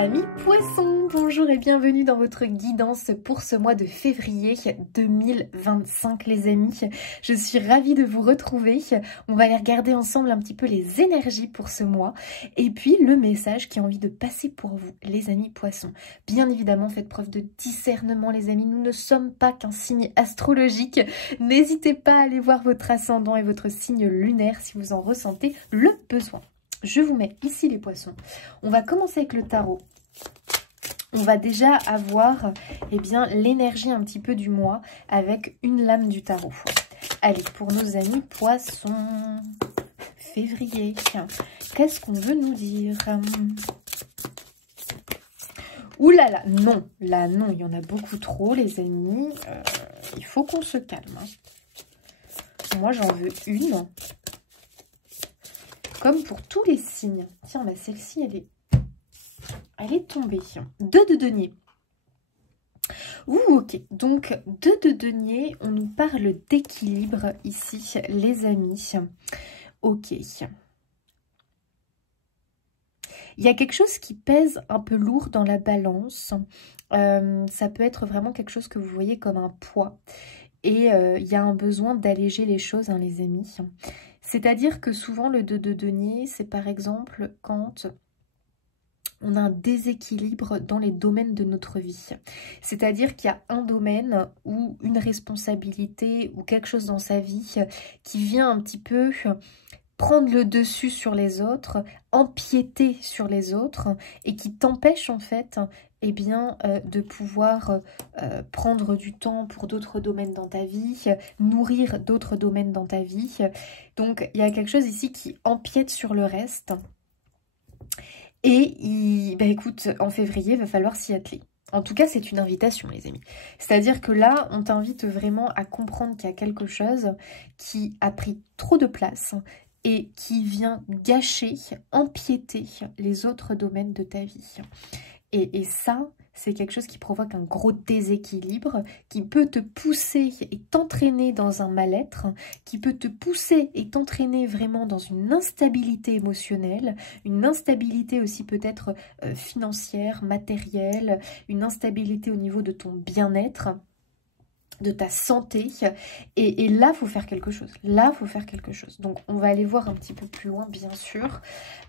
Amis poissons, bonjour et bienvenue dans votre guidance pour ce mois de février 2025 les amis. Je suis ravie de vous retrouver. On va aller regarder ensemble un petit peu les énergies pour ce mois et puis le message qui a envie de passer pour vous les amis poissons. Bien évidemment faites preuve de discernement les amis, nous ne sommes pas qu'un signe astrologique. N'hésitez pas à aller voir votre ascendant et votre signe lunaire si vous en ressentez le besoin. Je vous mets ici les poissons. On va commencer avec le tarot. On va déjà avoir l'énergie un petit peu du mois avec une lame du tarot. Allez, pour nos amis poissons, février, qu'est-ce qu'on veut nous dire? Ouh là là, non, là non, il y en a beaucoup trop les amis. Il faut qu'on se calme. Moi j'en veux une. Comme pour tous les signes. Tiens, là, celle-ci, elle est tombée. 2 de denier. Ouh, ok. Donc, 2 de denier, on nous parle d'équilibre ici, les amis. Ok. Il y a quelque chose qui pèse un peu lourd dans la balance. Ça peut être vraiment quelque chose que vous voyez comme un poids. Et il y a un besoin d'alléger les choses, hein, les amis. C'est-à-dire que souvent, le 2 de denier, c'est par exemple quand on a un déséquilibre dans les domaines de notre vie. C'est-à-dire qu'il y a un domaine ou une responsabilité ou quelque chose dans sa vie qui vient un petit peu prendre le dessus sur les autres, empiéter sur les autres et qui t'empêche en fait de pouvoir prendre du temps pour d'autres domaines dans ta vie, nourrir d'autres domaines dans ta vie. Donc, il y a quelque chose ici qui empiète sur le reste. Et, écoute, en février, il va falloir s'y atteler. En tout cas, c'est une invitation, les amis. C'est-à-dire que là, on t'invite vraiment à comprendre qu'il y a quelque chose qui a pris trop de place et qui vient gâcher, empiéter les autres domaines de ta vie. Et ça, c'est quelque chose qui provoque un gros déséquilibre, qui peut te pousser et t'entraîner dans un mal-être, qui peut te pousser et t'entraîner vraiment dans une instabilité émotionnelle, une instabilité aussi peut-être financière, matérielle, une instabilité au niveau de ton bien-être, de ta santé. Et là, il faut faire quelque chose. Là, il faut faire quelque chose. Donc, on va aller voir un petit peu plus loin, bien sûr,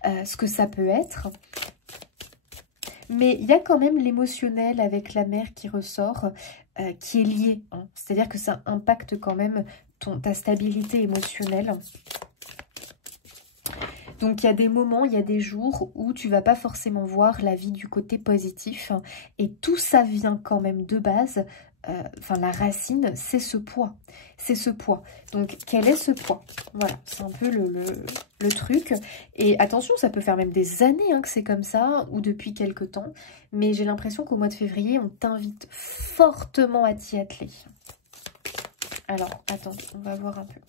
ce que ça peut être. Mais il y a quand même l'émotionnel avec la mère qui ressort, qui est lié. Hein. C'est-à-dire que ça impacte quand même ta stabilité émotionnelle. Donc, il y a des moments, il y a des jours où tu ne vas pas forcément voir la vie du côté positif. Hein, et tout ça vient quand même de base. La racine, c'est ce poids. C'est ce poids. Donc, quel est ce poids? Voilà, c'est un peu le truc. Et attention, ça peut faire même des années que c'est comme ça, ou depuis quelques temps. Mais j'ai l'impression qu'au mois de février, on t'invite fortement à t'y atteler. Alors, attends, on va voir un peu.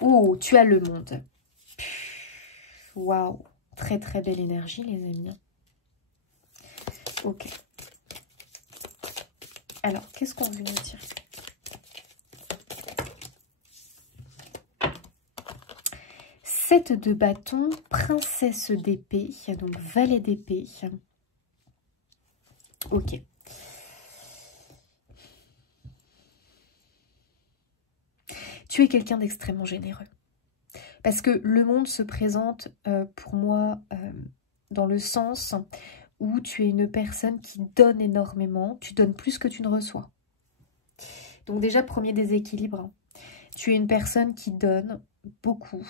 Oh, tu as le monde. Waouh, très très belle énergie, les amis. Ok. Alors, qu'est-ce qu'on veut nous dire? Sept de bâton, princesse d'épée, donc valet d'épée. Ok. Tu es quelqu'un d'extrêmement généreux. Parce que le monde se présente pour moi dans le sens où tu es une personne qui donne énormément, tu donnes plus que tu ne reçois. Donc déjà, premier déséquilibre, tu es une personne qui donne beaucoup.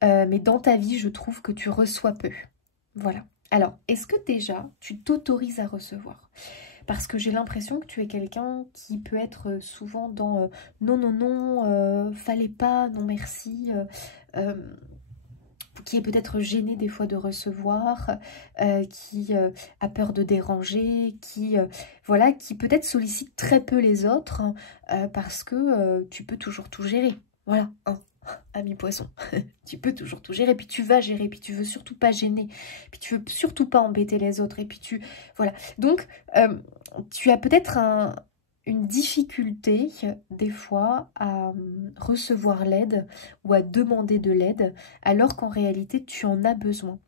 Mais dans ta vie, je trouve que tu reçois peu. Voilà. Alors, est-ce que déjà, tu t'autorises à recevoir? Parce que j'ai l'impression que tu es quelqu'un qui peut être souvent dans non, non, non, fallait pas, non merci, qui est peut-être gêné des fois de recevoir, qui a peur de déranger, qui peut-être sollicite très peu les autres parce que tu peux toujours tout gérer. Voilà, hein, ami poisson, tu peux toujours tout gérer, puis tu vas gérer, puis tu veux surtout pas gêner, puis tu veux surtout pas embêter les autres, et puis voilà. Donc, tu as peut-être une difficulté des fois à recevoir l'aide ou à demander de l'aide alors qu'en réalité tu en as besoin.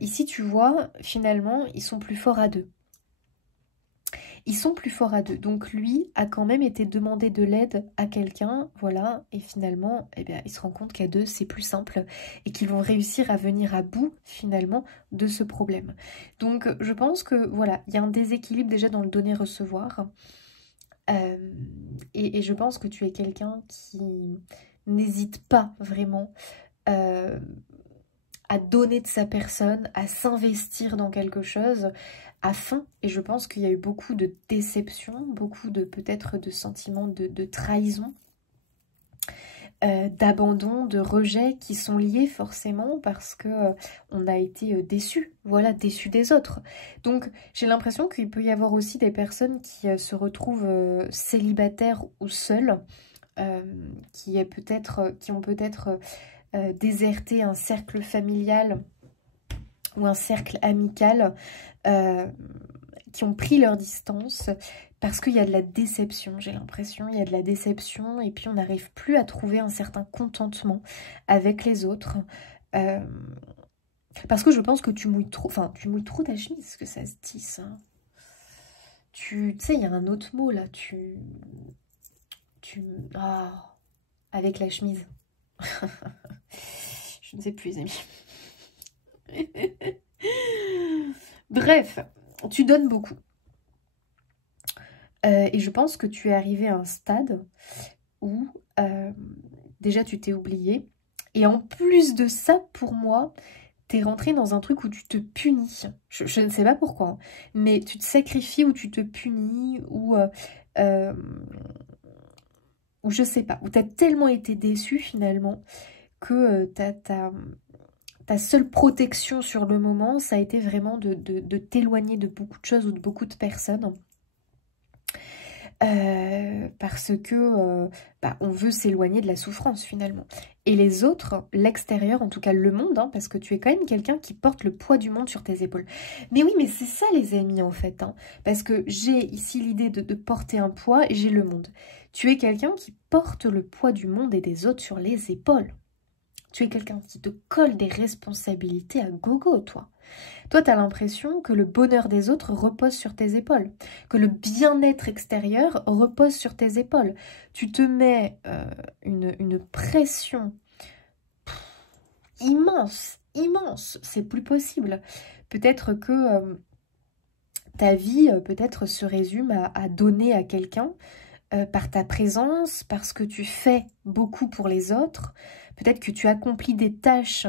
Ici tu vois, finalement ils sont plus forts à deux. Ils sont plus forts à deux. Donc lui a quand même été demandé de l'aide à quelqu'un, voilà, et finalement, eh bien, il se rend compte qu'à deux, c'est plus simple et qu'ils vont réussir à venir à bout, finalement, de ce problème. Donc, je pense que, voilà, il y a un déséquilibre déjà dans le donner-recevoir. Et je pense que tu es quelqu'un qui n'hésite pas vraiment à donner de sa personne, à s'investir dans quelque chose à fond. Et je pense qu'il y a eu beaucoup de déceptions, beaucoup de peut-être de sentiments de trahison, d'abandon, de rejet qui sont liés forcément parce que on a été déçus, voilà, déçus des autres. Donc j'ai l'impression qu'il peut y avoir aussi des personnes qui se retrouvent célibataires ou seules, qui ont peut-être déserté un cercle familial ou un cercle amical, qui ont pris leur distance parce qu'il y a de la déception, j'ai l'impression, il y a de la déception et puis on n'arrive plus à trouver un certain contentement avec les autres. Parce que je pense que tu mouilles trop, enfin tu mouilles trop ta chemise, est-ce que ça se dit ça? Tu sais, il y a un autre mot là, ah, avec la chemise. Je ne sais plus les amis. Bref, tu donnes beaucoup. Et je pense que tu es arrivé à un stade où déjà tu t'es oublié. Et en plus de ça, pour moi, t'es rentré dans un truc où tu te punis. Je ne sais pas pourquoi, hein, mais tu te sacrifies ou tu te punis ou je sais pas, où t'as tellement été déçu finalement que ta seule protection sur le moment, ça a été vraiment de t'éloigner de beaucoup de choses ou de beaucoup de personnes. Parce que on veut s'éloigner de la souffrance finalement. Et les autres, l'extérieur, en tout cas le monde, hein, parce que tu es quand même quelqu'un qui porte le poids du monde sur tes épaules. Mais oui, mais c'est ça les amis en fait, hein, parce que j'ai ici l'idée de porter un poids et j'ai le monde. Tu es quelqu'un qui porte le poids du monde et des autres sur les épaules. Tu es quelqu'un qui te colle des responsabilités à gogo, toi. Toi, tu as l'impression que le bonheur des autres repose sur tes épaules, que le bien-être extérieur repose sur tes épaules. Tu te mets une pression immense, immense, c'est plus possible. Peut-être que ta vie peut-être se résume à donner à quelqu'un par ta présence, parce que tu fais beaucoup pour les autres. Peut-être que tu accomplis des tâches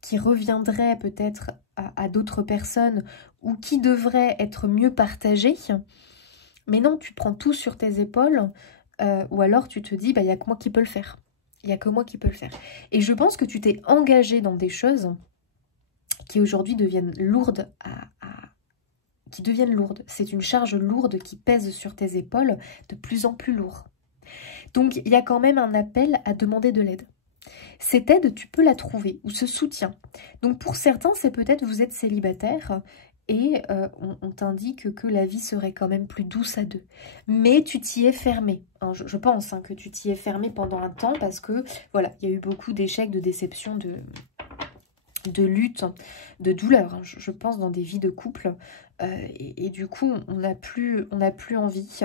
qui reviendraient peut-être à d'autres personnes ou qui devraient être mieux partagées. Mais non, tu prends tout sur tes épaules ou alors tu te dis, bah, il n'y a que moi qui peux le faire. Il n'y a que moi qui peux le faire. Et je pense que tu t'es engagé dans des choses qui aujourd'hui deviennent lourdes qui deviennent lourdes. C'est une charge lourde qui pèse sur tes épaules, de plus en plus lourd. Donc, il y a quand même un appel à demander de l'aide. Cette aide, tu peux la trouver, ou ce soutien. Donc, pour certains, c'est peut-être vous êtes célibataire et on t'indique que la vie serait quand même plus douce à deux. Mais tu t'y es fermé. Hein, je pense que tu t'y es fermé pendant un temps parce que, voilà, il y a eu beaucoup d'échecs, de déceptions, de lutte, de douleur, hein, je pense, dans des vies de couple. Et du coup, on n'a plus envie.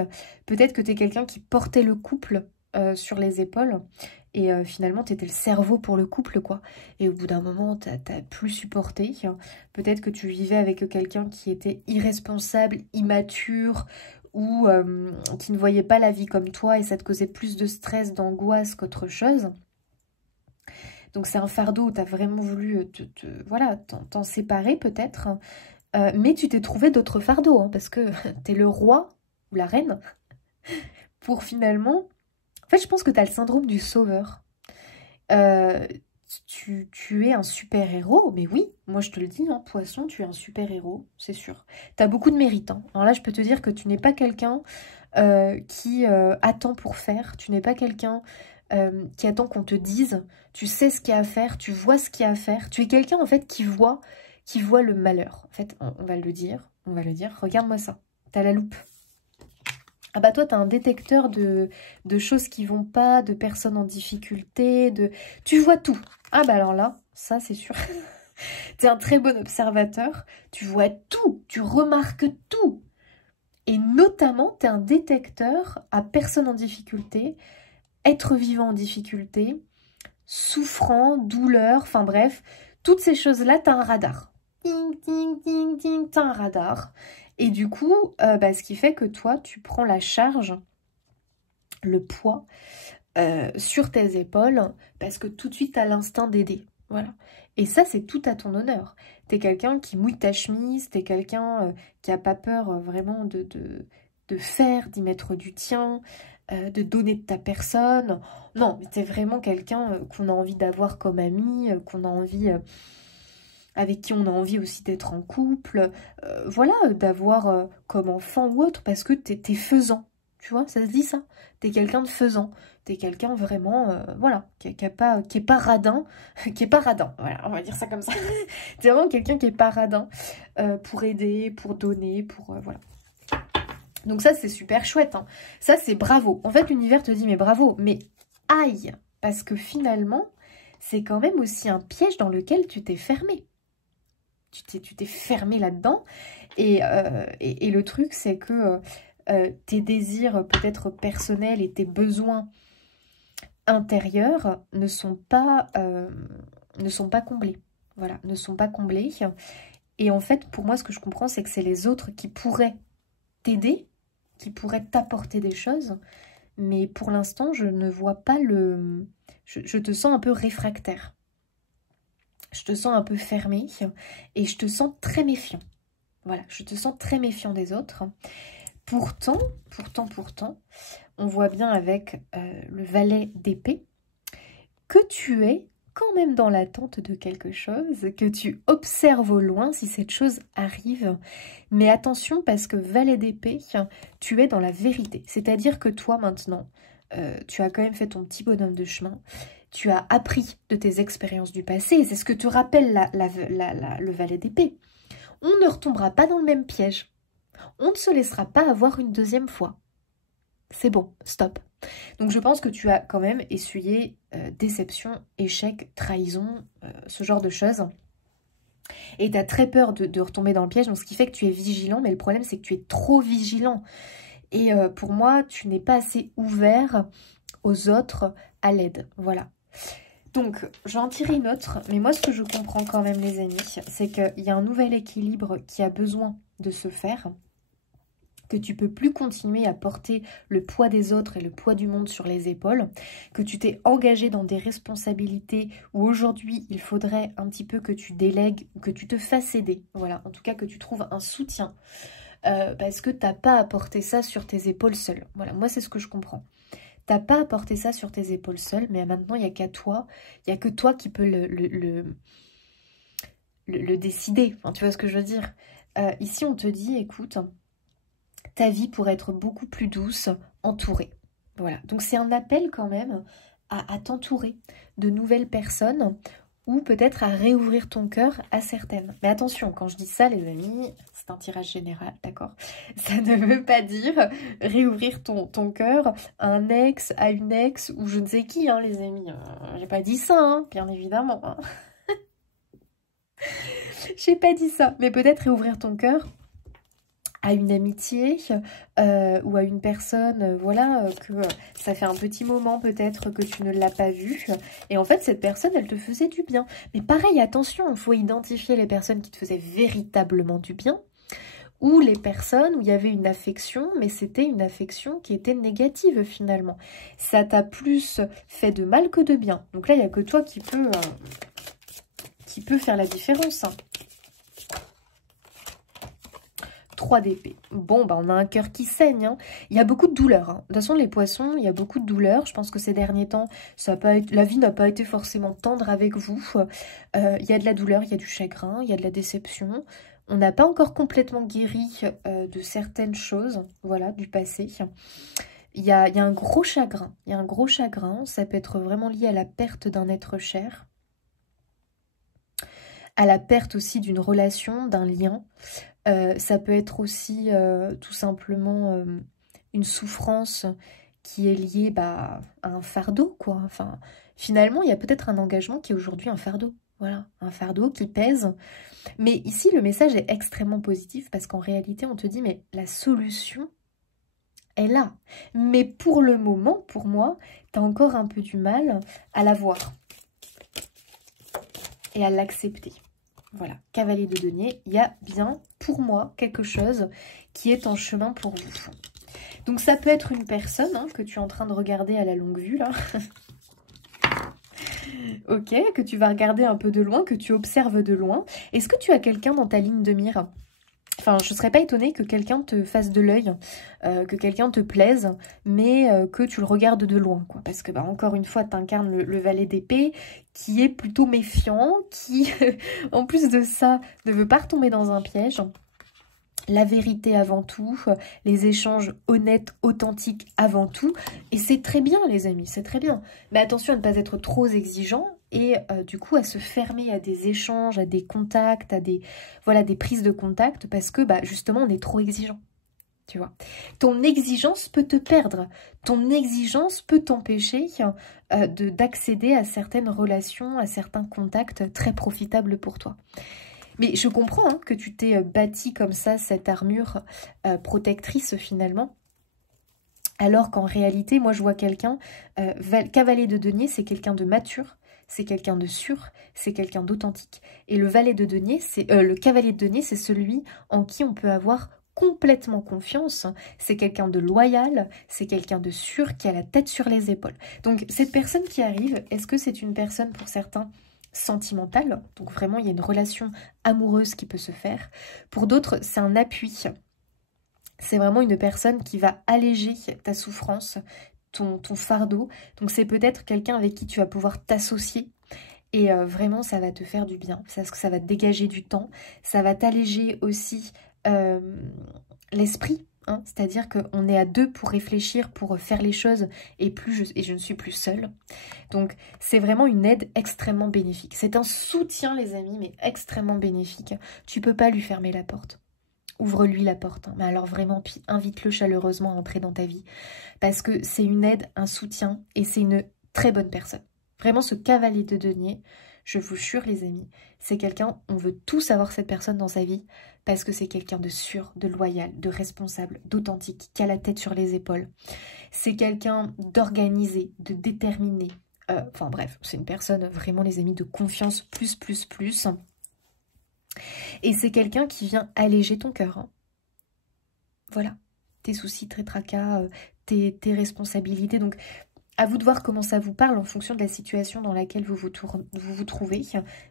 Peut-être que tu es quelqu'un qui portait le couple sur les épaules et finalement, tu étais le cerveau pour le couple, quoi. Et au bout d'un moment, tu n'as plus supporté. Peut-être que tu vivais avec quelqu'un qui était irresponsable, immature ou qui ne voyait pas la vie comme toi et ça te causait plus de stress, d'angoisse qu'autre chose. Donc c'est un fardeau où tu as vraiment voulu voilà, t'en séparer peut-être. Mais tu t'es trouvé d'autres fardeaux, hein, parce que tu es le roi ou la reine pour finalement... En fait, je pense que tu as le syndrome du sauveur. Tu es un super-héros, mais oui, moi je te le dis, hein, Poisson, tu es un super-héros, c'est sûr. Tu as beaucoup de mérite. Hein. Alors là, je peux te dire que tu n'es pas quelqu'un qui attend pour faire. Tu n'es pas quelqu'un qui attend qu'on te dise. Tu sais ce qu'il y a à faire, tu vois ce qu'il y a à faire. Tu es quelqu'un, en fait, qui voit le malheur. En fait, on va le dire. Regarde-moi ça. T'as la loupe. Ah bah toi, tu as un détecteur de choses qui vont pas, de personnes en difficulté, tu vois tout. Ah bah alors là, ça c'est sûr. Tu es un très bon observateur, tu vois tout, tu remarques tout. Et notamment, tu es un détecteur à personne en difficulté, être vivant en difficulté, souffrant, douleur, enfin bref, toutes ces choses-là, tu as un radar. Ting, ting, ting, ting, tu as un radar. Et du coup, bah, ce qui fait que toi, tu prends la charge, le poids sur tes épaules, parce que tout de suite, tu as l'instinct d'aider. Voilà. Et ça, c'est tout à ton honneur. Tu es quelqu'un qui mouille ta chemise, tu es quelqu'un qui n'a pas peur vraiment de faire, d'y mettre du tien, de donner de ta personne. Non, tu es vraiment quelqu'un qu'on a envie d'avoir comme ami, qu'on a envie... avec qui on a envie aussi d'être en couple, voilà, d'avoir comme enfant ou autre, parce que t'es faisant, tu vois, ça se dit ça, t'es quelqu'un de faisant, t'es quelqu'un vraiment, voilà, qui est pas radin, qui est pas radin, voilà, on va dire ça comme ça, t'es vraiment quelqu'un qui est pas radin, pour aider, pour donner, pour, voilà. Donc ça, c'est super chouette, hein. Ça, c'est bravo. En fait, l'univers te dit, mais bravo, mais aïe, parce que finalement, c'est quand même aussi un piège dans lequel tu t'es fermé. Tu t'es fermé là-dedans. Et le truc, c'est que tes désirs peut-être personnels et tes besoins intérieurs ne sont pas comblés. Voilà, ne sont pas comblés. Et en fait, pour moi, ce que je comprends, c'est que c'est les autres qui pourraient t'aider, qui pourraient t'apporter des choses. Mais pour l'instant, je ne vois pas le... Je te sens un peu réfractaire. Je te sens un peu fermé et je te sens très méfiant. Voilà, je te sens très méfiant des autres. Pourtant, on voit bien avec le valet d'épée que tu es quand même dans l'attente de quelque chose, que tu observes au loin si cette chose arrive. Mais attention, parce que valet d'épée, tu es dans la vérité. C'est-à-dire que toi, maintenant, tu as quand même fait ton petit bonhomme de chemin. Tu as appris de tes expériences du passé. Et c'est ce que te rappelle le valet d'épée. On ne retombera pas dans le même piège. On ne se laissera pas avoir une deuxième fois. C'est bon, stop. Donc je pense que tu as quand même essuyé déception, échec, trahison, ce genre de choses. Et tu as très peur de retomber dans le piège, donc ce qui fait que tu es vigilant, mais le problème c'est que tu es trop vigilant. Et pour moi, tu n'es pas assez ouvert aux autres, à l'aide. Voilà. Donc, je vais en tirer une autre, mais moi ce que je comprends quand même les amis, c'est qu'il y a un nouvel équilibre qui a besoin de se faire, que tu peux plus continuer à porter le poids des autres et le poids du monde sur les épaules, que tu t'es engagé dans des responsabilités où aujourd'hui il faudrait un petit peu que tu délègues ou que tu te fasses aider, voilà, en tout cas que tu trouves un soutien, parce que t'as pas à porter ça sur tes épaules seul. Voilà, moi c'est ce que je comprends. T'as pas à porter ça sur tes épaules seul, mais maintenant il n'y a qu'à toi, il n'y a que toi qui peux le décider, enfin, tu vois ce que je veux dire. Ici on te dit, écoute, ta vie pourrait être beaucoup plus douce, entourée. Voilà, donc c'est un appel quand même à t'entourer de nouvelles personnes ou peut-être à réouvrir ton cœur à certaines. Mais attention, quand je dis ça les amis, c'est un tirage général, d'accord? Ça ne veut pas dire réouvrir ton cœur à un ex, à une ex ou je ne sais qui, hein, les amis. J'ai pas dit ça, hein, bien évidemment. Hein. J'ai pas dit ça, mais peut-être réouvrir ton cœur à une amitié ou à une personne, voilà, que ça fait un petit moment peut-être que tu ne l'as pas vue. Et en fait, cette personne, elle te faisait du bien. Mais pareil, attention, il faut identifier les personnes qui te faisaient véritablement du bien ou les personnes où il y avait une affection, mais c'était une affection qui était négative finalement. Ça t'a plus fait de mal que de bien. Donc là, il n'y a que toi qui peut faire la différence, hein. 3 d'épée. Bon, bah on a un cœur qui saigne. Hein. Il y a beaucoup de douleur. Hein. De toute façon, les poissons, il y a beaucoup de douleur. Je pense que ces derniers temps, la vie n'a pas été forcément tendre avec vous. Il y a de la douleur, il y a du chagrin, il y a de la déception. On n'a pas encore complètement guéri de certaines choses, voilà, du passé. Il y a un gros chagrin. Il y a un gros chagrin. Ça peut être vraiment lié à la perte d'un être cher. À la perte aussi d'une relation, d'un lien. Ça peut être aussi tout simplement une souffrance qui est liée à un fardeau, quoi. Enfin, finalement, il y a peut-être un engagement qui est aujourd'hui un fardeau. Voilà, un fardeau qui pèse. Mais ici, le message est extrêmement positif parce qu'en réalité, on te dit, mais la solution est là. Mais pour le moment, pour moi, tu as encore un peu du mal à la voir et à l'accepter. Voilà, cavalier de denier, il y a bien, pour moi, quelque chose qui est en chemin pour vous. Donc ça peut être une personne que tu es en train de regarder à la longue vue, là. Ok, que tu vas regarder un peu de loin, que tu observes de loin. Est-ce que tu as quelqu'un dans ta ligne de mire? Enfin, je ne serais pas étonnée que quelqu'un te fasse de l'œil, que quelqu'un te plaise, mais que tu le regardes de loin, quoi. Parce que, encore une fois, tu incarnes le valet d'épée, qui est plutôt méfiant, qui, en plus de ça, ne veut pas retomber dans un piège. La vérité avant tout, les échanges honnêtes, authentiques avant tout. Et c'est très bien, les amis, c'est très bien. Mais attention à ne pas être trop exigeant et du coup à se fermer à des échanges, à des contacts, à des, voilà, des prises de contact parce que justement on est trop exigeant. Tu vois, ton exigence peut te perdre. Ton exigence peut t'empêcher d'accéder à certaines relations, à certains contacts très profitables pour toi. Mais je comprends que tu t'es bâti comme ça, cette armure protectrice finalement. Alors qu'en réalité, moi je vois quelqu'un, cavalier de denier, c'est quelqu'un de mature, c'est quelqu'un de sûr, c'est quelqu'un d'authentique. Et le valet de denier, le cavalier de denier, c'est celui en qui on peut avoir complètement confiance. C'est quelqu'un de loyal, c'est quelqu'un de sûr, qui a la tête sur les épaules. Donc cette personne qui arrive, est-ce que c'est une personne pour certains sentimentale, donc vraiment il y a une relation amoureuse qui peut se faire. Pour d'autres, c'est un appui. C'est vraiment une personne qui va alléger ta souffrance, ton fardeau. Donc c'est peut-être quelqu'un avec qui tu vas pouvoir t'associer. Et vraiment, ça va te faire du bien. Parce que ça va te dégager du temps. Ça va t'alléger aussi l'esprit. C'est-à-dire qu'on est à deux pour réfléchir, pour faire les choses. Et je ne suis plus seule. Donc, c'est vraiment une aide extrêmement bénéfique. C'est un soutien, les amis, mais extrêmement bénéfique. Tu peux pas lui fermer la porte. Ouvre-lui la porte. Mais alors vraiment, puis invite-le chaleureusement à entrer dans ta vie. Parce que c'est une aide, un soutien. Et c'est une très bonne personne. Vraiment, ce cavalier de denier, je vous jure, les amis, c'est quelqu'un, on veut tous avoir cette personne dans sa vie parce que c'est quelqu'un de sûr, de loyal, de responsable, d'authentique, qui a la tête sur les épaules. C'est quelqu'un d'organisé, de déterminé. Enfin bref, c'est une personne vraiment, les amis, de confiance plus. Et c'est quelqu'un qui vient alléger ton cœur. Voilà, tes soucis, tes tracas, tes responsabilités. Donc, à vous de voir comment ça vous parle en fonction de la situation dans laquelle vous vous trouvez.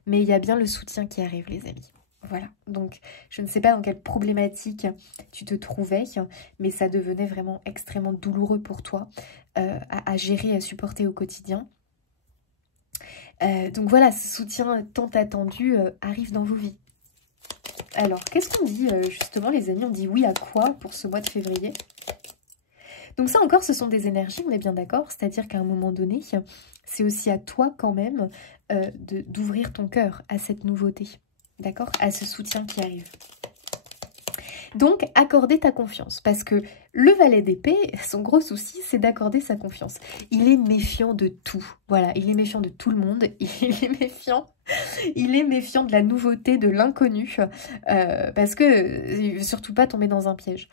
Mais il y a bien le soutien qui arrive, les amis. Voilà, donc je ne sais pas dans quelle problématique tu te trouvais, mais ça devenait vraiment extrêmement douloureux pour toi à gérer, à supporter au quotidien. Donc voilà, ce soutien tant attendu arrive dans vos vies. Alors, qu'est-ce qu'on dit justement, les amis? On dit oui à quoi pour ce mois de février? Donc ça encore, ce sont des énergies, on est bien d'accord. C'est-à-dire qu'à un moment donné, c'est aussi à toi quand même d'ouvrir ton cœur à cette nouveauté. D'accord? À ce soutien qui arrive. Donc, accorder ta confiance. Parce que le valet d'épée, son gros souci, c'est d'accorder sa confiance. Il est méfiant de tout. Voilà, il est méfiant de tout le monde. Il est méfiant. Il est méfiant de la nouveauté, de l'inconnu. Parce que il ne veut surtout pas tomber dans un piège.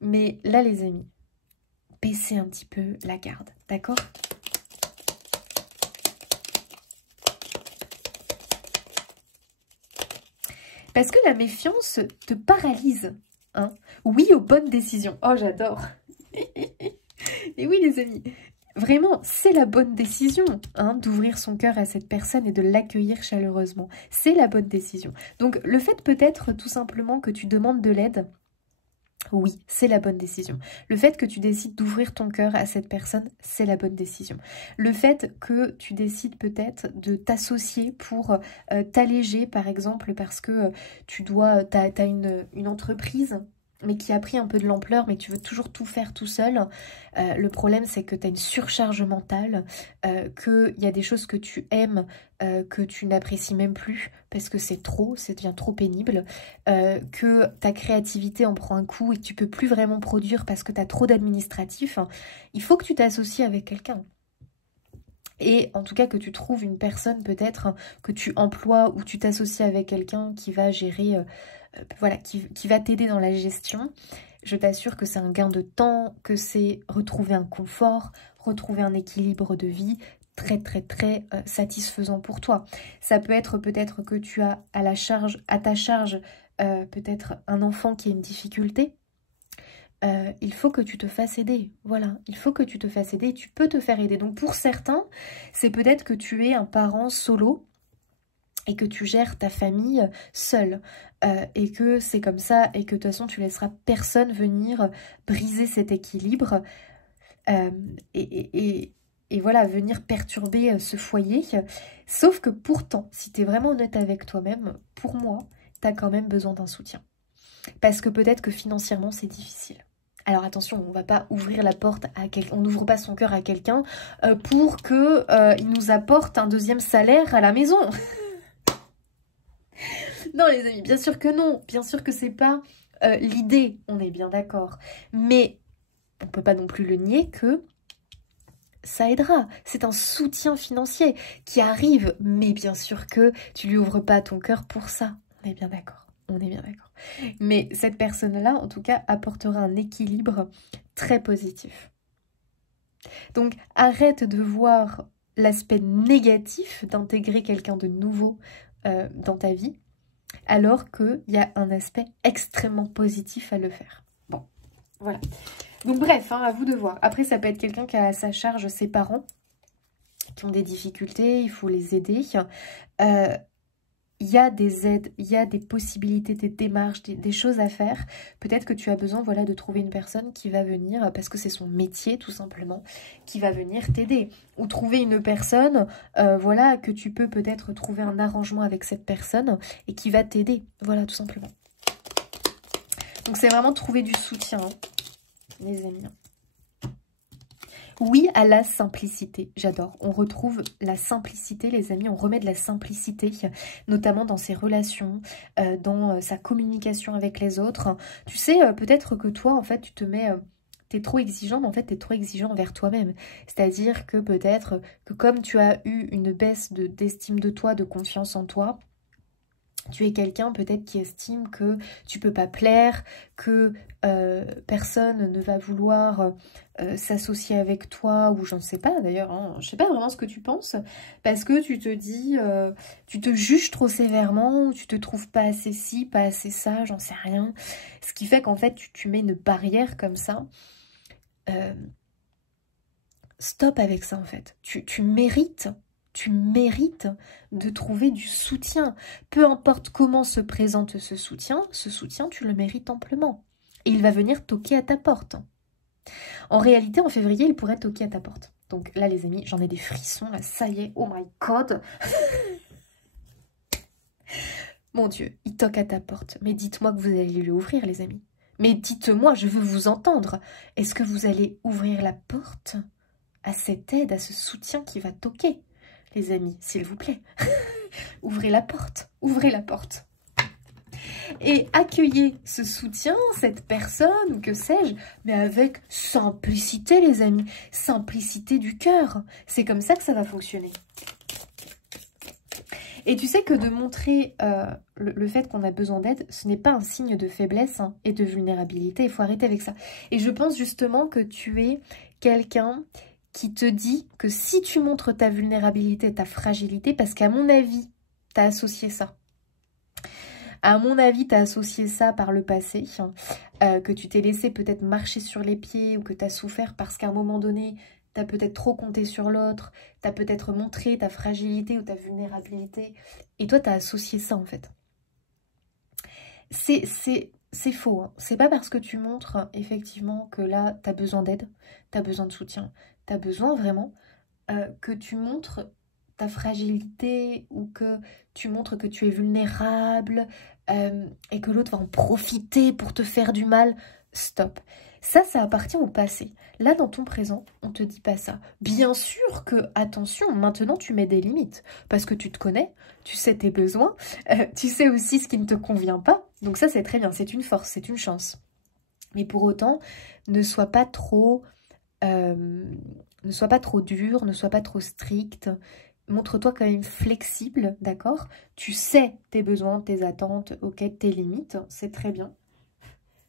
Mais là, les amis, baissez un petit peu la garde. D'accord? Parce que la méfiance te paralyse. Oui aux bonnes décisions. Oh, j'adore. Et oui, les amis, vraiment, c'est la bonne décision d'ouvrir son cœur à cette personne et de l'accueillir chaleureusement. C'est la bonne décision. Donc, le fait peut-être tout simplement que tu demandes de l'aide, oui, c'est la bonne décision. Le fait que tu décides d'ouvrir ton cœur à cette personne, c'est la bonne décision. Le fait que tu décides peut-être de t'associer pour t'alléger, par exemple, parce que tu as une entreprise mais qui a pris un peu de l'ampleur, mais tu veux toujours tout faire tout seul. Le problème, c'est que tu as une surcharge mentale, qu'il y a des choses que tu aimes, que tu n'apprécies même plus, parce que c'est trop, ça devient trop pénible, que ta créativité en prend un coup et que tu peux plus vraiment produire parce que tu as trop d'administratifs. Il faut que tu t'associes avec quelqu'un. Et en tout cas que tu trouves une personne peut-être que tu emploies ou tu t'associes avec quelqu'un qui va gérer, voilà, qui va t'aider dans la gestion. Je t'assure que c'est un gain de temps, que c'est retrouver un confort, retrouver un équilibre de vie très satisfaisant pour toi. Ça peut être peut-être que tu as à ta charge peut-être un enfant qui a une difficulté. Il faut que tu te fasses aider, voilà, il faut que tu te fasses aider, tu peux te faire aider. Donc pour certains, c'est peut-être que tu es un parent solo et que tu gères ta famille seule, et que c'est comme ça, et que de toute façon tu laisseras personne venir briser cet équilibre, et voilà, venir perturber ce foyer. Sauf que pourtant, si tu es vraiment honnête avec toi-même, pour moi, tu as quand même besoin d'un soutien. Parce que peut-être que financièrement, c'est difficile. Alors attention, on ne va pas ouvrir la porte à quelqu'un, on n'ouvre pas son cœur à quelqu'un pour qu'il nous apporte un deuxième salaire à la maison. Non les amis, bien sûr que non, bien sûr que c'est pas l'idée, on est bien d'accord. Mais on ne peut pas non plus le nier que ça aidera. C'est un soutien financier qui arrive, mais bien sûr que tu lui ouvres pas ton cœur pour ça. On est bien d'accord. On est bien d'accord. Mais cette personne-là, en tout cas, apportera un équilibre très positif. Donc, arrête de voir l'aspect négatif d'intégrer quelqu'un de nouveau dans ta vie, alors qu'il y a un aspect extrêmement positif à le faire. Bon, voilà. Donc bref, hein, à vous de voir. Après, ça peut être quelqu'un qui a à sa charge ses parents, qui ont des difficultés, il faut les aider. Il y a des aides, il y a des possibilités, des démarches, des choses à faire. Peut-être que tu as besoin, voilà, de trouver une personne qui va venir, parce que c'est son métier tout simplement, qui va venir t'aider. Ou trouver une personne, voilà, que tu peux peut-être trouver un arrangement avec cette personne et qui va t'aider. Voilà, tout simplement. Donc c'est vraiment trouver du soutien, hein, les amis. Oui à la simplicité, j'adore. On retrouve la simplicité, les amis, on remet de la simplicité, notamment dans ses relations, dans sa communication avec les autres. Tu sais, peut-être que toi, en fait, tu te mets... t'es trop exigeant, mais en fait, t'es trop exigeant envers toi-même. C'est-à-dire que peut-être que comme tu as eu une baisse d'estime de toi, de confiance en toi, tu es quelqu'un peut-être qui estime que tu peux pas plaire, que personne ne va vouloir s'associer avec toi, ou j'en sais pas d'ailleurs, hein, je sais pas vraiment ce que tu penses, parce que tu te dis, tu te juges trop sévèrement, ou tu te trouves pas assez ci, pas assez ça, j'en sais rien. Ce qui fait qu'en fait tu mets une barrière comme ça. Stop avec ça en fait, tu mérites de trouver du soutien. Peu importe comment se présente ce soutien, tu le mérites amplement. Et il va venir toquer à ta porte. En réalité, en février, il pourrait toquer à ta porte. Donc là, les amis, j'en ai des frissons, là, ça y est, oh my god. Mon Dieu, il toque à ta porte. Mais dites-moi que vous allez lui ouvrir, les amis. Mais dites-moi, je veux vous entendre. Est-ce que vous allez ouvrir la porte à cette aide, à ce soutien qui va toquer? Les amis, s'il vous plaît, ouvrez la porte, ouvrez la porte. Et accueillez ce soutien, cette personne, que sais-je, mais avec simplicité, les amis, simplicité du cœur. C'est comme ça que ça va fonctionner. Et tu sais que de montrer le fait qu'on a besoin d'aide, ce n'est pas un signe de faiblesse, hein, et de vulnérabilité. Il faut arrêter avec ça. Et je pense justement que tu es quelqu'un qui te dit que si tu montres ta vulnérabilité, ta fragilité, parce qu'à mon avis, tu as associé ça. À mon avis, tu as associé ça par le passé, que tu t'es laissé peut-être marcher sur les pieds, ou que tu as souffert parce qu'à un moment donné, tu as peut-être trop compté sur l'autre, tu as peut-être montré ta fragilité ou ta vulnérabilité, et toi, tu as associé ça en fait. C'est faux, hein. C'est pas parce que tu montres effectivement que là, tu as besoin d'aide, tu as besoin de soutien, tu as besoin vraiment que tu montres ta fragilité ou que tu montres que tu es vulnérable et que l'autre va en profiter pour te faire du mal, stop. Ça appartient au passé. Là, dans ton présent, on te dit pas ça. Bien sûr que, attention, maintenant tu mets des limites. Parce que tu te connais, tu sais tes besoins, tu sais aussi ce qui ne te convient pas. Donc ça, c'est très bien, c'est une force, c'est une chance. Mais pour autant, ne sois pas trop dur, ne sois pas trop strict. Montre-toi quand même flexible, d'accord? Tu sais tes besoins, tes attentes, ok, tes limites, c'est très bien.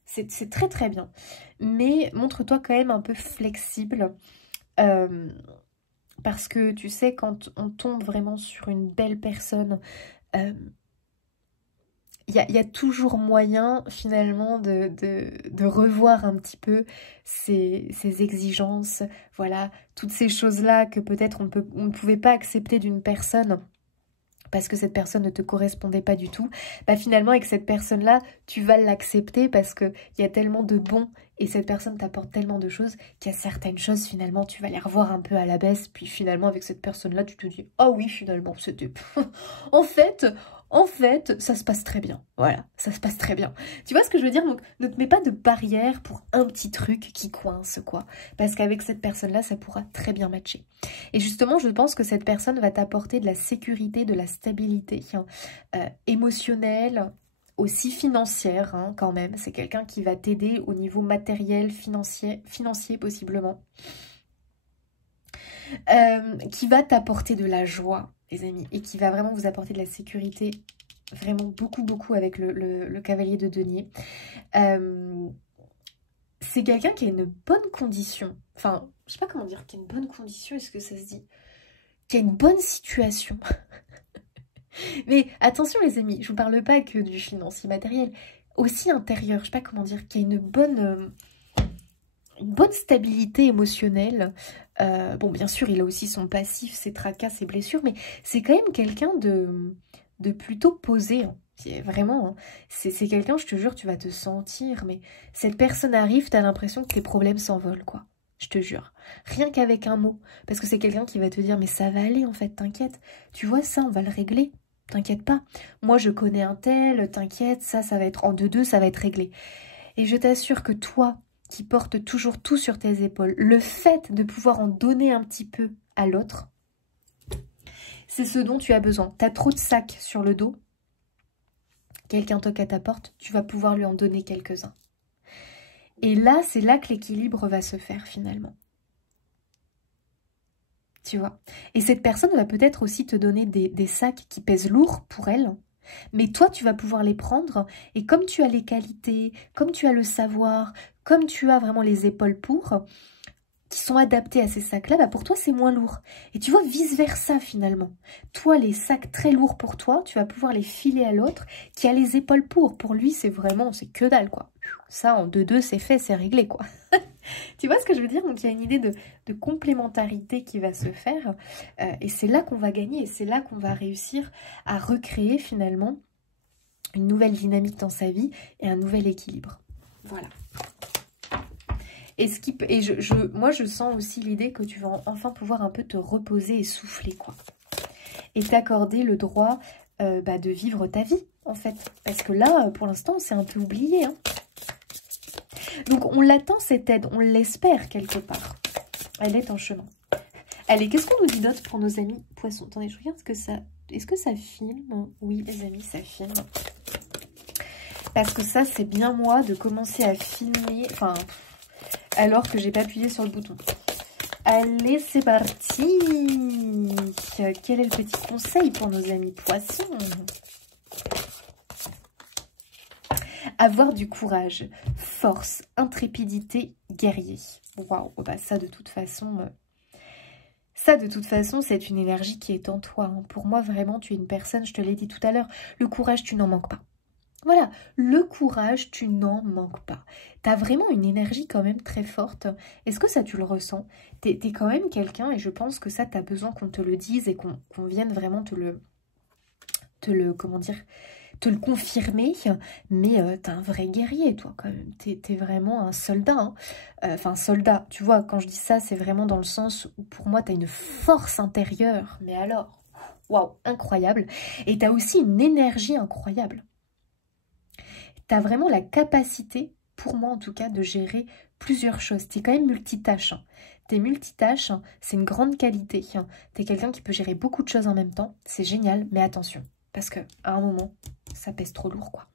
C'est très très bien. Mais montre-toi quand même un peu flexible. Parce que tu sais, quand on tombe vraiment sur une belle personne, il y a toujours moyen finalement de revoir un petit peu ses exigences. Voilà, toutes ces choses-là que peut-être on ne pouvait pas accepter d'une personne parce que cette personne ne te correspondait pas du tout, bah finalement avec cette personne-là, tu vas l'accepter parce qu'il y a tellement de bon et cette personne t'apporte tellement de choses qu'il y a certaines choses finalement tu vas les revoir un peu à la baisse, puis finalement avec cette personne-là tu te dis « Ah oui finalement c'était... En fait, ça se passe très bien. Voilà, ça se passe très bien. » Tu vois ce que je veux dire? Donc, ne te mets pas de barrière pour un petit truc qui coince, quoi. Parce qu'avec cette personne-là, ça pourra très bien matcher. Et justement, je pense que cette personne va t'apporter de la sécurité, de la stabilité émotionnelle, aussi financière, hein, quand même. C'est quelqu'un qui va t'aider au niveau matériel, financier possiblement. Qui va t'apporter de la joie, les amis, et qui va vraiment vous apporter de la sécurité, vraiment beaucoup avec le cavalier de denier. C'est quelqu'un qui a une bonne condition, enfin, je sais pas comment dire, qui a une bonne condition, est-ce que ça se dit? Qui a une bonne situation. Mais attention les amis, je vous parle pas que du financier matériel, aussi intérieur, je sais pas comment dire, qui a une bonne stabilité émotionnelle. Bon, bien sûr, il a aussi son passif, ses tracas, ses blessures, mais c'est quand même quelqu'un de plutôt posé. Hein. Vraiment, hein. C'est quelqu'un, je te jure, tu vas te sentir, mais cette personne arrive, t'as l'impression que tes problèmes s'envolent, quoi. Je te jure. Rien qu'avec un mot. Parce que c'est quelqu'un qui va te dire, mais ça va aller, en fait, t'inquiète. Tu vois, ça, on va le régler. T'inquiète pas. Moi, je connais un tel, t'inquiète, ça va être en 2-2, ça va être réglé. Et je t'assure que toi, qui porte toujours tout sur tes épaules, le fait de pouvoir en donner un petit peu à l'autre, c'est ce dont tu as besoin. Tu as trop de sacs sur le dos, quelqu'un toque à ta porte, tu vas pouvoir lui en donner quelques-uns. Et là, c'est là que l'équilibre va se faire finalement. Tu vois? Et cette personne va peut-être aussi te donner des sacs qui pèsent lourd pour elle, mais toi, tu vas pouvoir les prendre et comme tu as les qualités, comme tu as le savoir, comme tu as vraiment les épaules qui sont adaptés à ces sacs-là, bah pour toi, c'est moins lourd. Et tu vois, vice-versa, finalement. Toi, les sacs très lourds pour toi, tu vas pouvoir les filer à l'autre qui a les épaules pour. Pour lui, c'est vraiment, c'est que dalle, quoi. Ça, en 2-2, c'est fait, c'est réglé, quoi. Tu vois ce que je veux dire? Donc, il y a une idée de complémentarité qui va se faire. Et c'est là qu'on va gagner. Et c'est là qu'on va réussir à recréer, finalement, une nouvelle dynamique dans sa vie et un nouvel équilibre. Voilà. Et, moi, je sens aussi l'idée que tu vas enfin pouvoir un peu te reposer et souffler, quoi. Et t'accorder le droit de vivre ta vie, en fait. Parce que là, pour l'instant, c'est un peu oublié. Hein. Donc, on l'attend, cette aide. On l'espère, quelque part. Elle est en chemin. Allez, qu'est-ce qu'on nous dit d'autre pour nos amis poissons? Attendez, je regarde ce que ça... Est-ce que ça filme? Oui, les amis, ça filme. Parce que ça, c'est bien moi de commencer à filmer... Enfin... alors que j'ai pas appuyé sur le bouton. Allez, c'est parti. Quel est le petit conseil pour nos amis poissons? Avoir du courage, force, intrépidité, guerrier. Waouh, bah ça de toute façon... c'est une énergie qui est en toi. Hein. Pour moi, vraiment, tu es une personne, je te l'ai dit tout à l'heure, le courage, tu n'en manques pas. Voilà, le courage, tu n'en manques pas. Tu as vraiment une énergie quand même très forte. Est-ce que ça, tu le ressens? T'es quand même quelqu'un, et je pense que ça, tu as besoin qu'on te le dise et qu'on vienne vraiment comment dire, te le confirmer, mais t'es un vrai guerrier, toi, quand même. T'es vraiment un soldat, hein. Enfin, soldat, tu vois, quand je dis ça, c'est vraiment dans le sens où, pour moi, t'as une force intérieure, mais alors, waouh, incroyable. Et t'as aussi une énergie incroyable. T'as vraiment la capacité, pour moi en tout cas, de gérer plusieurs choses. T'es quand même multitâche, hein. T'es multitâche, hein, c'est une grande qualité, hein. T'es quelqu'un qui peut gérer beaucoup de choses en même temps. C'est génial, mais attention, parce que à un moment, ça pèse trop lourd, quoi.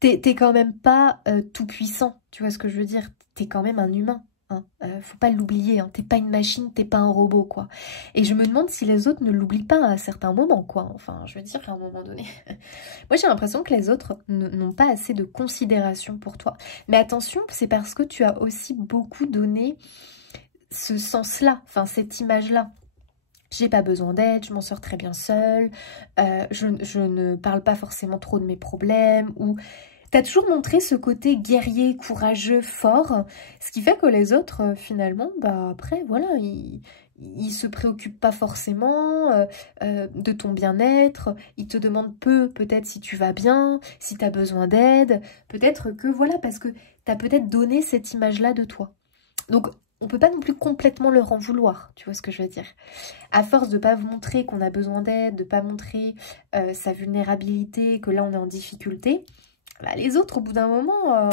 T'es quand même pas tout puissant, tu vois ce que je veux dire? T'es quand même un humain, hein. Faut pas l'oublier, hein. T'es pas une machine, t'es pas un robot, quoi. Et je me demande si les autres ne l'oublient pas à certains moments, quoi. Enfin, je veux dire, à un moment donné. Moi, j'ai l'impression que les autres n'ont pas assez de considération pour toi. Mais attention, c'est parce que tu as aussi beaucoup donné ce sens-là, enfin, cette image-là. J'ai pas besoin d'aide, je m'en sors très bien seule, je ne parle pas forcément trop de mes problèmes, ou t'as toujours montré ce côté guerrier, courageux, fort, ce qui fait que les autres, finalement, bah après, voilà, ils se préoccupent pas forcément de ton bien-être, ils te demandent peu, peut-être si tu vas bien, si t'as besoin d'aide, peut-être que, voilà, parce que t'as peut-être donné cette image-là de toi. Donc, on peut pas non plus complètement leur en vouloir, tu vois ce que je veux dire. À force de pas vous montrer qu'on a besoin d'aide, de pas montrer sa vulnérabilité, que là on est en difficulté, bah, les autres, au bout d'un moment,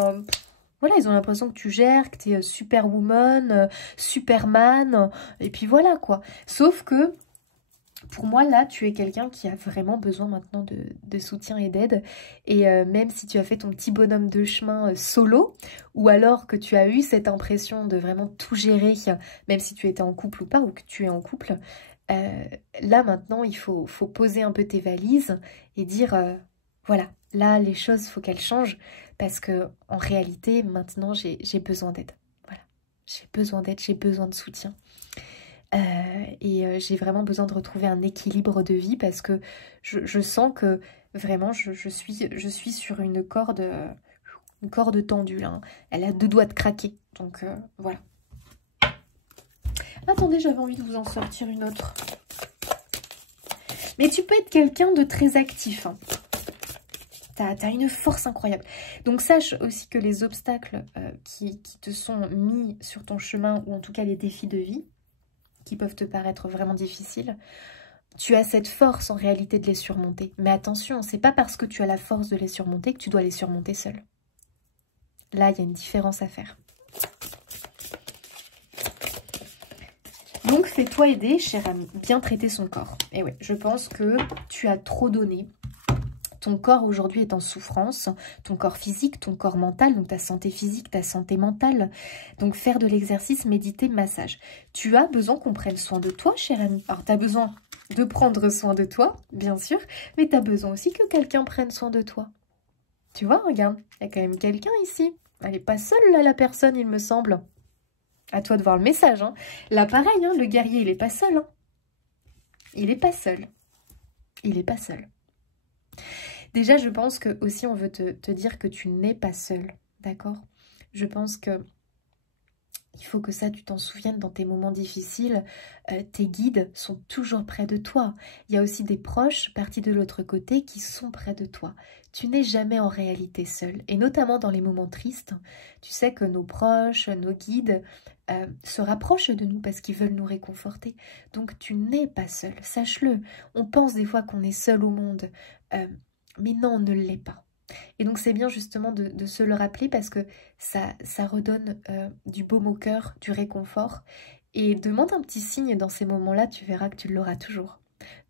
voilà, ils ont l'impression que tu gères, que tu es superwoman, superman, et puis voilà quoi. Sauf que, pour moi, là, tu es quelqu'un qui a vraiment besoin maintenant de soutien et d'aide. Et même si tu as fait ton petit bonhomme de chemin solo, ou alors que tu as eu cette impression de vraiment tout gérer, même si tu étais en couple ou pas, ou que tu es en couple, là maintenant, il faut poser un peu tes valises et dire, voilà, là, les choses, il faut qu'elles changent, parce que en réalité, maintenant, j'ai besoin d'aide. Voilà, j'ai besoin d'aide, j'ai besoin de soutien. J'ai vraiment besoin de retrouver un équilibre de vie parce que je sens que vraiment je suis sur une corde tendue là, hein. Elle a deux doigts de craquer. Donc voilà. Attendez, j'avais envie de vous en sortir une autre. Mais tu peux être quelqu'un de très actif, hein. T'as une force incroyable. Donc sache aussi que les obstacles qui te sont mis sur ton chemin, ou en tout cas les défis de vie, qui peuvent te paraître vraiment difficiles, tu as cette force en réalité de les surmonter. Mais attention, c'est pas parce que tu as la force de les surmonter que tu dois les surmonter seul. Là, il y a une différence à faire. Donc, fais-toi aider, cher ami, bien traiter son corps. Et oui, je pense que tu as trop donné. Ton corps aujourd'hui est en souffrance, ton corps physique, ton corps mental, donc ta santé physique, ta santé mentale. Donc faire de l'exercice, méditer, massage. Tu as besoin qu'on prenne soin de toi, cher ami. Alors tu as besoin de prendre soin de toi, bien sûr, mais tu as besoin aussi que quelqu'un prenne soin de toi. Tu vois, regarde, il y a quand même quelqu'un ici. Elle n'est pas seule là, la personne, il me semble. À toi de voir le message, hein. Là, pareil, hein, le guerrier, il n'est pas seul, hein. Il n'est pas seul. Il n'est pas seul. Déjà, je pense que aussi on veut te dire que tu n'es pas seul, d'accord? Je pense que il faut que ça, tu t'en souviennes dans tes moments difficiles. Tes guides sont toujours près de toi. Il y a aussi des proches partis de l'autre côté qui sont près de toi. Tu n'es jamais en réalité seul. Et notamment dans les moments tristes, tu sais que nos proches, nos guides se rapprochent de nous parce qu'ils veulent nous réconforter. Donc tu n'es pas seul, sache-le. On pense des fois qu'on est seul au monde. Mais non, on ne l'est pas. Et donc c'est bien justement de se le rappeler parce que ça redonne du baume au cœur, du réconfort. Et demande un petit signe dans ces moments-là, tu verras que tu l'auras toujours.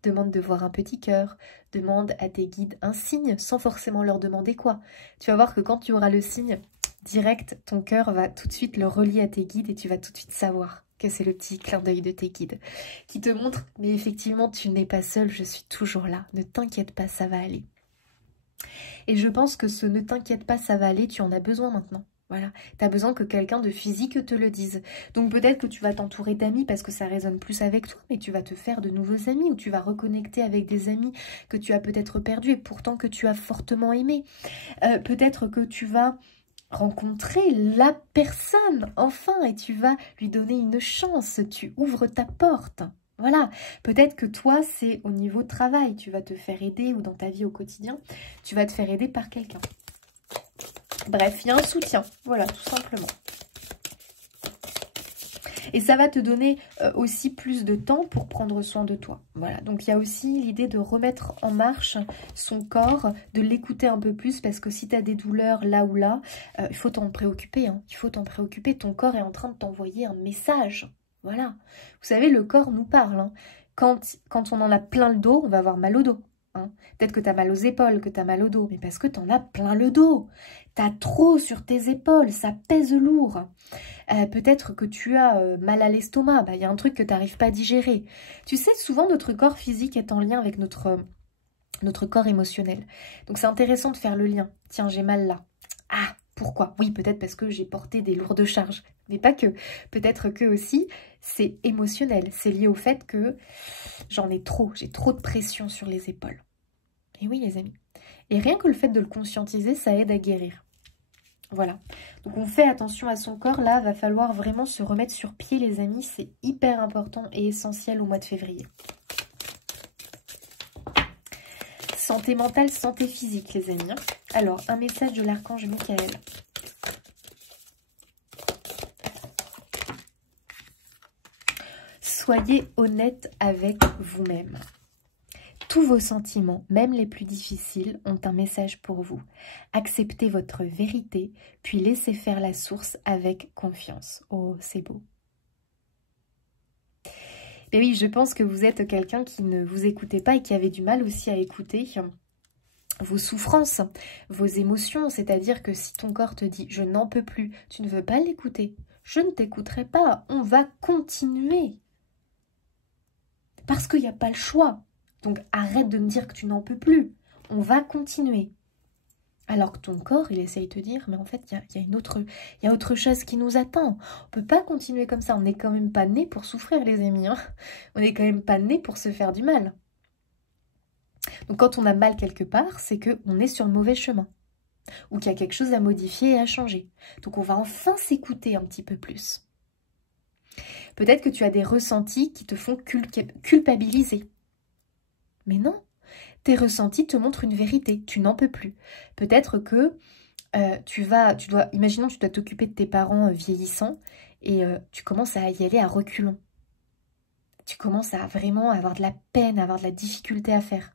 Demande de voir un petit cœur, demande à tes guides un signe sans forcément leur demander quoi. Tu vas voir que quand tu auras le signe, direct, ton cœur va tout de suite le relier à tes guides et tu vas tout de suite savoir que c'est le petit clin d'œil de tes guides qui te montre, mais effectivement tu n'es pas seul, je suis toujours là, ne t'inquiète pas, ça va aller. Et je pense que ce ne t'inquiète pas, ça va aller, tu en as besoin maintenant. Voilà, tu as besoin que quelqu'un de physique te le dise. Donc peut-être que tu vas t'entourer d'amis parce que ça résonne plus avec toi, mais tu vas te faire de nouveaux amis ou tu vas reconnecter avec des amis que tu as peut-être perdus et pourtant que tu as fortement aimés. Peut-être que tu vas rencontrer la personne, enfin, et tu vas lui donner une chance. Tu ouvres ta porte. Voilà, peut-être que toi, c'est au niveau travail, tu vas te faire aider ou dans ta vie au quotidien, tu vas te faire aider par quelqu'un. Bref, il y a un soutien, voilà, tout simplement. Et ça va te donner aussi plus de temps pour prendre soin de toi. Voilà, donc il y a aussi l'idée de remettre en marche son corps, de l'écouter un peu plus, parce que si tu as des douleurs là ou là, il faut t'en préoccuper. Hein. Il faut t'en préoccuper, ton corps est en train de t'envoyer un message. Voilà, vous savez, le corps nous parle. Hein. Quand on en a plein le dos, on va avoir mal au dos. Hein. Peut-être que tu as mal aux épaules, que tu as mal au dos, mais parce que tu en as plein le dos. Tu as trop sur tes épaules, ça pèse lourd. Peut-être que tu as mal à l'estomac, il y a un truc que tu n'arrives pas à digérer. Tu sais, souvent notre corps physique est en lien avec notre corps émotionnel. Donc c'est intéressant de faire le lien. Tiens, j'ai mal là. Ah, pourquoi? Oui, peut-être parce que j'ai porté des lourdes charges. Mais pas que. Peut-être que aussi, c'est émotionnel. C'est lié au fait que j'en ai trop. J'ai trop de pression sur les épaules. Et oui, les amis. Et rien que le fait de le conscientiser, ça aide à guérir. Voilà, donc on fait attention à son corps. Là, va falloir vraiment se remettre sur pied, les amis. C'est hyper important et essentiel au mois de février. Santé mentale, santé physique, les amis. Alors, un message de l'archange Michael. Soyez honnête avec vous-même. Tous vos sentiments, même les plus difficiles, ont un message pour vous. Acceptez votre vérité, puis laissez faire la source avec confiance. Oh, c'est beau. Et oui, je pense que vous êtes quelqu'un qui ne vous écoutait pas et qui avait du mal aussi à écouter vos souffrances, vos émotions. C'est-à-dire que si ton corps te dit « je n'en peux plus », tu ne veux pas l'écouter. Je ne t'écouterai pas, on va continuer. Parce qu'il n'y a pas le choix. Donc arrête de me dire que tu n'en peux plus. On va continuer. Alors que ton corps, il essaye de te dire, mais en fait, il y a autre chose qui nous attend. On ne peut pas continuer comme ça. On n'est quand même pas né pour souffrir, les amis. Hein. On n'est quand même pas né pour se faire du mal. Donc quand on a mal quelque part, c'est qu'on est sur le mauvais chemin. Ou qu'il y a quelque chose à modifier et à changer. Donc on va enfin s'écouter un petit peu plus. Peut-être que tu as des ressentis qui te font culpabiliser. Mais non, tes ressentis te montrent une vérité, tu n'en peux plus. Peut-être que imaginons tu dois t'occuper de tes parents vieillissants et tu commences à y aller à reculons. Tu commences à vraiment avoir de la peine, à avoir de la difficulté à faire.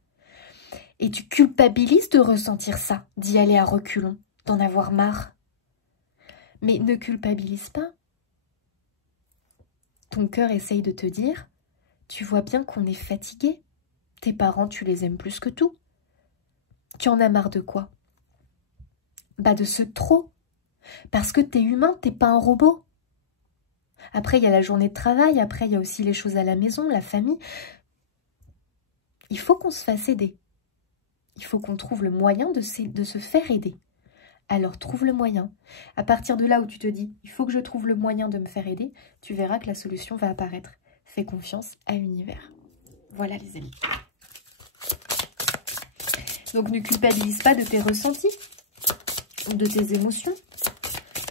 Et tu culpabilises de ressentir ça, d'y aller à reculons, d'en avoir marre. Mais ne culpabilise pas. Ton cœur essaye de te dire, tu vois bien qu'on est fatigué. Tes parents, tu les aimes plus que tout. Tu en as marre de quoi? De ce trop. Parce que t'es humain, t'es pas un robot. Après, il y a la journée de travail. Après, il y a aussi les choses à la maison, la famille. Il faut qu'on se fasse aider. Il faut qu'on trouve le moyen de se faire aider. Alors, trouve le moyen. À partir de là où tu te dis, il faut que je trouve le moyen de me faire aider, tu verras que la solution va apparaître. Fais confiance à l'univers. Voilà, les amis. Donc, ne culpabilise pas de tes ressentis, de tes émotions,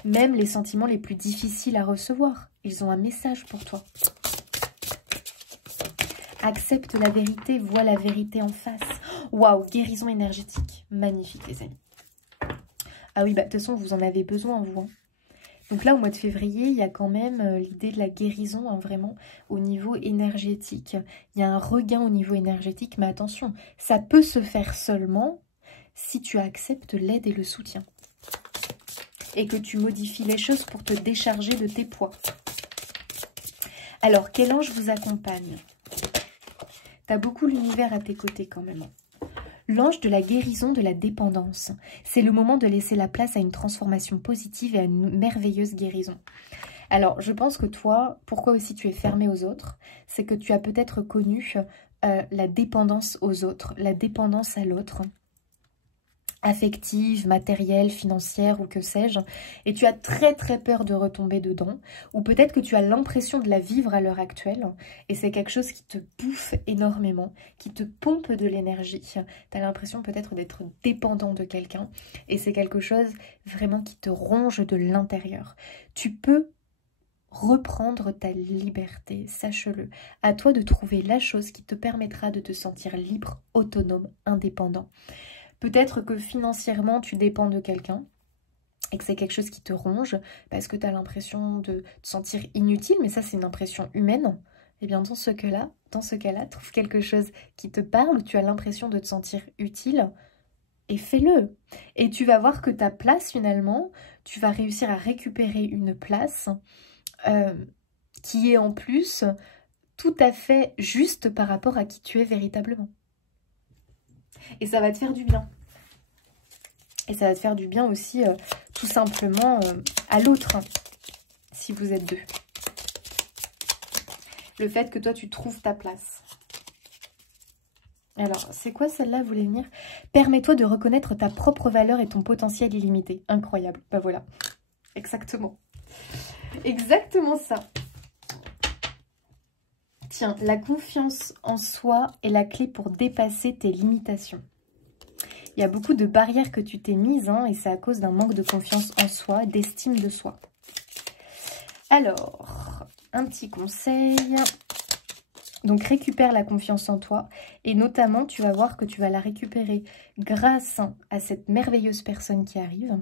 même les sentiments les plus difficiles à recevoir. Ils ont un message pour toi. Accepte la vérité, vois la vérité en face. Waouh, guérison énergétique. Magnifique, les amis. Ah oui, de toute façon, vous en avez besoin, vous. Hein. Donc là, au mois de février, il y a quand même l'idée de la guérison, hein, vraiment, au niveau énergétique. Il y a un regain au niveau énergétique, mais attention, ça peut se faire seulement si tu acceptes l'aide et le soutien. Et que tu modifies les choses pour te décharger de tes poids. Alors, quel ange vous accompagne? Tu as beaucoup l'univers à tes côtés quand même. L'ange de la guérison de la dépendance. C'est le moment de laisser la place à une transformation positive et à une merveilleuse guérison. Alors, je pense que toi, pourquoi aussi tu es fermé aux autres, c'est que tu as peut-être connu la dépendance aux autres, la dépendance à l'autre, affective, matérielle, financière ou que sais-je, et tu as très très peur de retomber dedans, ou peut-être que tu as l'impression de la vivre à l'heure actuelle, et c'est quelque chose qui te bouffe énormément, qui te pompe de l'énergie. Tu as l'impression peut-être d'être dépendant de quelqu'un, et c'est quelque chose vraiment qui te ronge de l'intérieur. Tu peux reprendre ta liberté, sache-le. À toi de trouver la chose qui te permettra de te sentir libre, autonome, indépendant. Peut-être que financièrement, tu dépends de quelqu'un et que c'est quelque chose qui te ronge parce que tu as l'impression de te sentir inutile, mais ça, c'est une impression humaine. Eh bien, dans ce cas-là, trouve quelque chose qui te parle, où tu as l'impression de te sentir utile, et fais-le. Et tu vas voir que ta place, finalement, tu vas réussir à récupérer une place qui est en plus tout à fait juste par rapport à qui tu es véritablement. Et ça va te faire du bien. Et ça va te faire du bien aussi, tout simplement, à l'autre, si vous êtes deux. Le fait que toi, tu trouves ta place. Alors, c'est quoi celle-là, vous voulez venir? Permets-toi de reconnaître ta propre valeur et ton potentiel illimité. Incroyable. Bah voilà. Exactement. Exactement ça. Tiens, la confiance en soi est la clé pour dépasser tes limitations. Il y a beaucoup de barrières que tu t'es mises, hein, et c'est à cause d'un manque de confiance en soi, d'estime de soi. Alors, un petit conseil. Donc, récupère la confiance en toi. Et notamment, tu vas voir que tu vas la récupérer grâce à cette merveilleuse personne qui arrive.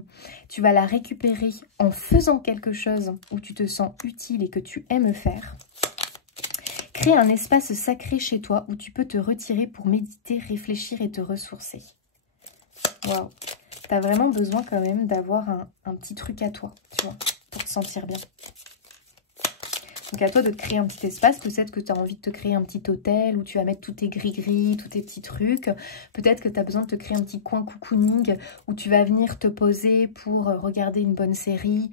Tu vas la récupérer en faisant quelque chose où tu te sens utile et que tu aimes faire. Crée un espace sacré chez toi où tu peux te retirer pour méditer, réfléchir et te ressourcer. Waouh, tu as vraiment besoin quand même d'avoir un petit truc à toi, tu vois, pour te sentir bien. Donc à toi de te créer un petit espace. Peut-être que tu as envie de te créer un petit hôtel où tu vas mettre tous tes gris-gris, tous tes petits trucs. Peut-être que tu as besoin de te créer un petit coin cocooning où tu vas venir te poser pour regarder une bonne série,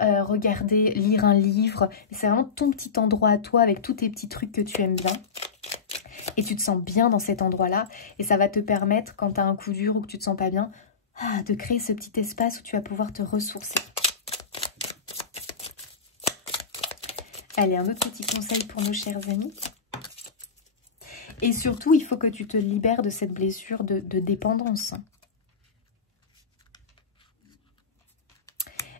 lire un livre. C'est vraiment ton petit endroit à toi avec tous tes petits trucs que tu aimes bien. Et tu te sens bien dans cet endroit-là. Et ça va te permettre, quand tu as un coup dur ou que tu te sens pas bien, de créer ce petit espace où tu vas pouvoir te ressourcer. Allez, un autre petit conseil pour nos chers amis. Et surtout, il faut que tu te libères de cette blessure de dépendance.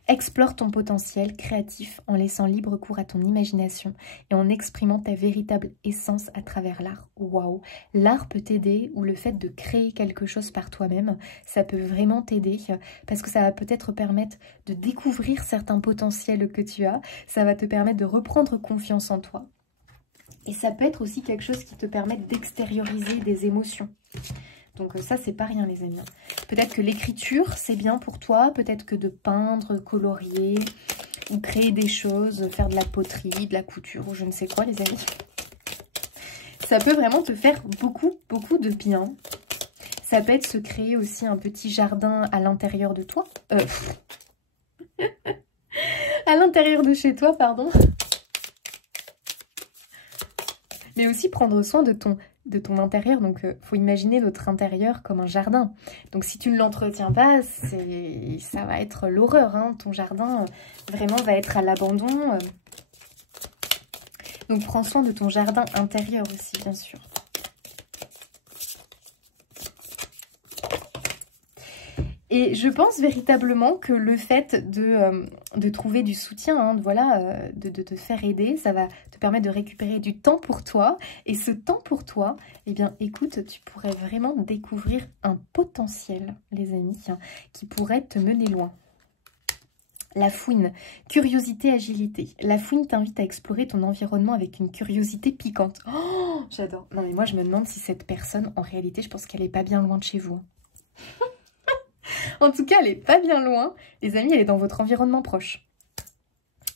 Explore ton potentiel créatif en laissant libre cours à ton imagination et en exprimant ta véritable essence à travers l'art. Waouh! L'art peut t'aider, ou le fait de créer quelque chose par toi-même, ça peut vraiment t'aider parce que ça va peut-être permettre de découvrir certains potentiels que tu as. Ça va te permettre de reprendre confiance en toi. Et ça peut être aussi quelque chose qui te permet d'extérioriser des émotions. Donc ça, c'est pas rien, les amis. Peut-être que l'écriture, c'est bien pour toi. Peut-être que de peindre, colorier, ou créer des choses, faire de la poterie, de la couture, ou je ne sais quoi, les amis. Ça peut vraiment te faire beaucoup, beaucoup de bien. Ça peut être se créer aussi un petit jardin à l'intérieur de toi. À l'intérieur de chez toi, pardon. Mais aussi prendre soin de ton intérieur. Donc, faut imaginer notre intérieur comme un jardin. Donc, si tu ne l'entretiens pas, ça va être l'horreur. Hein. Ton jardin, vraiment, va être à l'abandon. Donc, prends soin de ton jardin intérieur aussi, bien sûr. Et je pense véritablement que le fait de trouver du soutien, hein, de te faire aider, ça va te permettre de récupérer du temps pour toi. Et ce temps pour toi, eh bien, écoute, tu pourrais vraiment découvrir un potentiel, les amis, hein, qui pourrait te mener loin. La fouine, curiosité, agilité. La fouine t'invite à explorer ton environnement avec une curiosité piquante. Oh, j'adore. Non mais moi, je me demande si cette personne, en réalité, je pense qu'elle n'est pas bien loin de chez vous. En tout cas, elle n'est pas bien loin. Les amis, elle est dans votre environnement proche.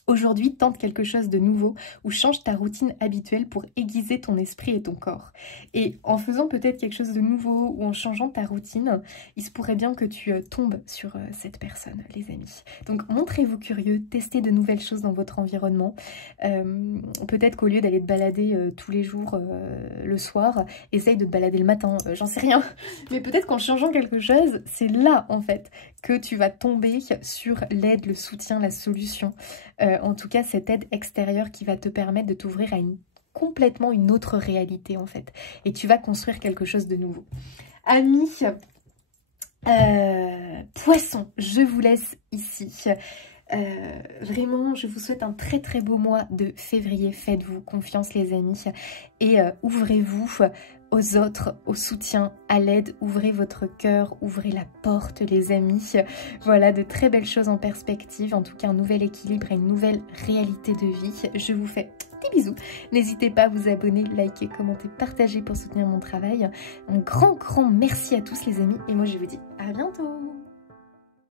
Aujourd'hui, tente quelque chose de nouveau ou change ta routine habituelle pour aiguiser ton esprit et ton corps. Et en faisant peut-être quelque chose de nouveau ou en changeant ta routine, il se pourrait bien que tu tombes sur cette personne, les amis. Donc, montrez-vous curieux, testez de nouvelles choses dans votre environnement. Peut-être qu'au lieu d'aller te balader tous les jours le soir, essaye de te balader le matin, j'en sais rien. Mais peut-être qu'en changeant quelque chose, c'est là, en fait, que tu vas tomber sur l'aide, le soutien, la solution. En tout cas, cette aide extérieure qui va te permettre de t'ouvrir à complètement une autre réalité, en fait. Et tu vas construire quelque chose de nouveau. Amis, poissons, je vous laisse ici. Vraiment, je vous souhaite un très très beau mois de février. Faites-vous confiance les amis et ouvrez-vous aux autres, au soutien, à l'aide. Ouvrez votre cœur, ouvrez la porte les amis. Voilà, de très belles choses en perspective. En tout cas, un nouvel équilibre et une nouvelle réalité de vie. Je vous fais des bisous. N'hésitez pas à vous abonner, liker, commenter, partager pour soutenir mon travail. Un grand merci à tous les amis. Et moi, je vous dis à bientôt.